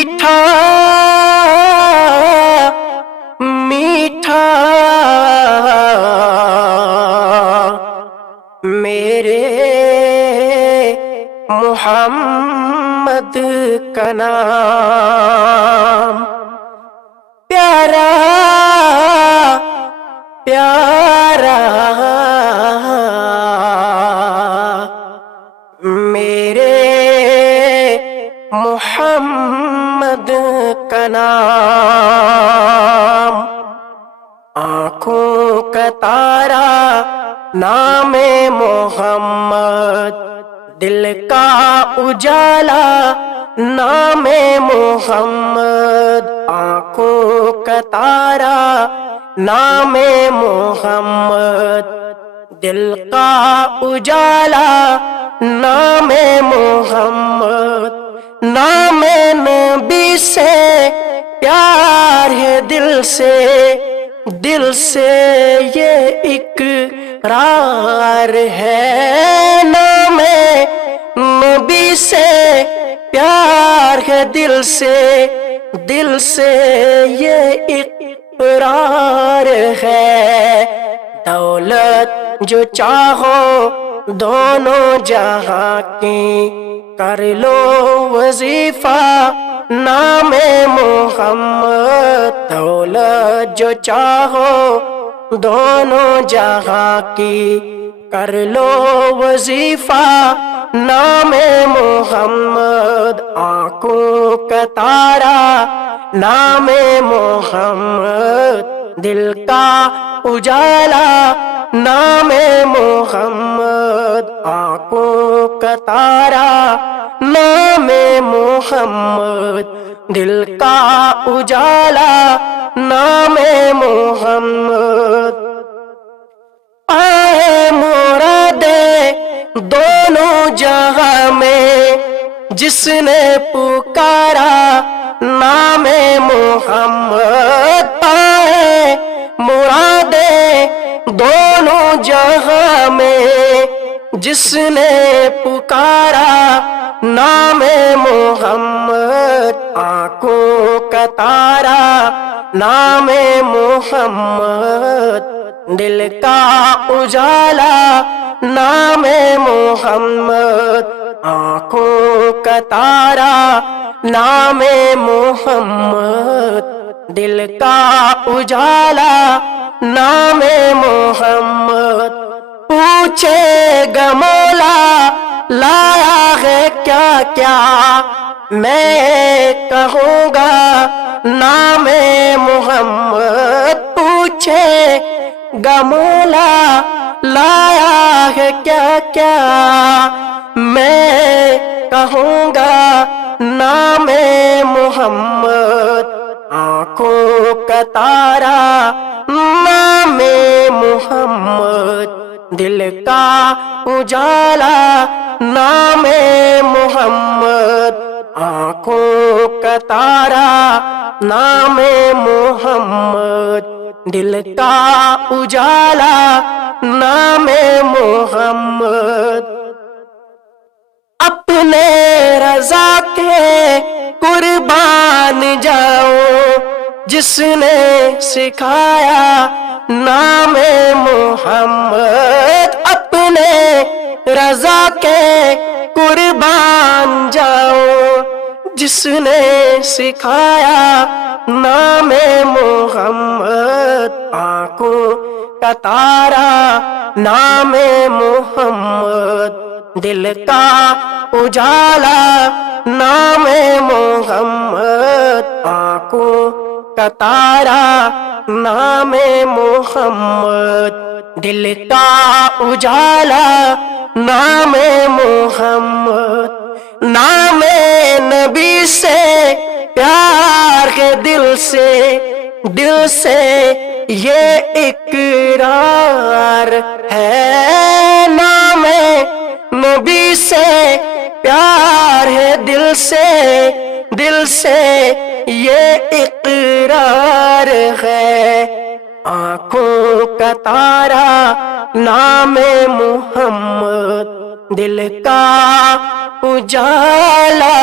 میٹھا میٹھا میرے محمد کا نام، پیارا پیارا میرے محمد کا نام، آنکھوں کا تارا نام محمد، دل کا اجالا نام محمد، آنکھوں کا تارا نام محمد، دل کا اجالا نام محمد، نام نبی سے پیار ہے دل سے، دل سے یہ اقرار ہے، نام نبی سے پیار ہے دل سے، دل سے یہ اقرار ہے، دولت جو چاہو دونوں جہاں کی، کر لو وظیفہ نام محمد، دولت جو چاہو دونوں جہاں کی، کر لو وظیفہ نام محمد، آنکھوں کا تارا نام محمد، دل کا اجالا نام محمد، آنکھوں کا تارا نام محمد، دل کا اجالا نام محمد، آئے مرادیں دونوں جہاں میں جس نے پکارا نام محمد، آئے مرادیں دونوں جہاں میں جس نے پکارا نام محمد، آنکھوں کا تارا نام محمد، دل کا اجالا نام محمد، آنکھوں کا تارا نام محمد، دل کا اجالا نام محمد، پوچھے گا مولا لایا ہے کیا کیا، میں کہوں گا نام محمد، پوچھے گا مولا لایا ہے کیا کیا، میں کہوں گا نام محمد، آنکھوں کا تارا نام محمد، دل کا اجالا نام محمد، آنکھوں کا تارا نام محمد، دل کا اجالا نام محمد، اپنے رضا کے قربان جاؤ جس نے سکھایا نام محمد، اپنے رضا کے قربان جاؤ جس نے سکھایا نام محمد، آنکھوں کا تارا نام محمد، دل کا اجالا نام محمد، آنکھوں کا تارا نام محمد، دل کا اجالا نام محمد، نام نبی سے پیار کے دل سے، دل سے یہ اقرار ہے، نام نبی سے پیار ہے دل سے، دل سے یہ اقرار ہے، آنکھوں کا تارا نام محمد، دل کا اجالا